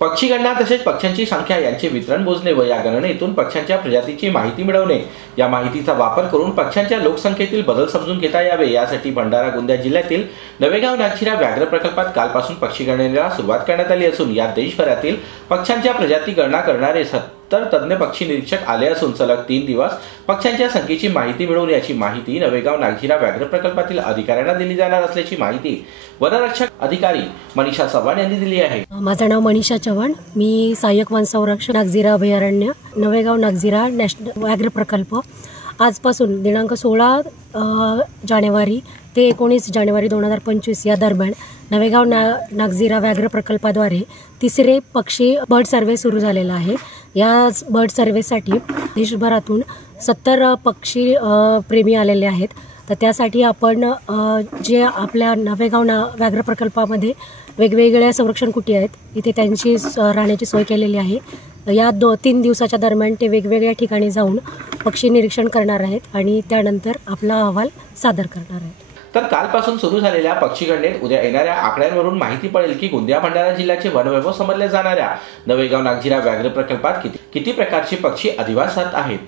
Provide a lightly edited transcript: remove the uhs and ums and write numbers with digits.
पक्षी गणना तसेच पक्ष्यांची संख्या यांचे वितरण मोजणे व या गणनेतून पक्ष्यांच्या प्रजातीची माहिती मिळवणे, या माहितीचा वापर करून पक्ष्यांच्या लोकसंख्येतील बदल समजून घेता यावे यासाठी भंडारा गोंदिया जिल्ह्यातील नवेगाव नागझिरा व्याघ्र प्रकल्पात कालपासून पक्षी गणनेला सुरुवात करण्यात आली असून यात देशभरातील पक्ष्यांच्या प्रजाती गणना करणारे 70 तज्ञ पक्षी निरीक्षक आले असून सलग 3 दिवस पक्ष्यांच्या संख्येची माहिती मिळवून याची माहिती नवेगाव नागझिरा व्याघ्र प्रकल्पातील अधिकाऱ्यांना दिली जाणार असल्याची माहिती वनरक्षक अधिकारी मनीषा चव्हाण यांनी दिली आहे। माझं नाव मनीषा चव्हाण, मी सहाय्यक वन संरक्षक नागझिरा अभयारण्य नवेगाव नागझिरा नॅशनल व्याघ्र प्रकल्प आजपासून दिनांक 16 जानेवारी ते 19 जानेवारी 2025 या दरम्यान नवेगाव नागझिरा व्याघ्र प्रकल्पाद्वारे तिसरे पक्षी बर्ड सर्वे सुरू झालेला आहे। या बर्ड सर्वेसाठी देशभरातून 70 पक्षी प्रेमी आलेले आहेत। तर त्यासाठी आपण जे आपल्या नवेगाव व्याघ्र प्रकल्पामध्ये वेगवेगळ्या संरक्षण कुटी आहेत, इथे त्यांची राहण्याची सोय केलेली आहे। या 3 दिवसाच्या दरम्यान ते वेगवेगळ्या ठिकाणी जाऊन पक्षी निरीक्षण करणार आहेत आणि त्यानंतर आपला अहवाल सादर करणार आहेत। तर कालपासून सुरू झालेल्या पक्षी गणनेत उद्या येणाऱ्या आकड्यांवरून माहिती पडेल की गोंदिया भंडारा जिल्ह्याचे वनवैभव समजले जाणाऱ्या नवेगाव नागझिरा व्याघ्र प्रकल्पात किती प्रकारचे पक्षी अधिवासात आहेत।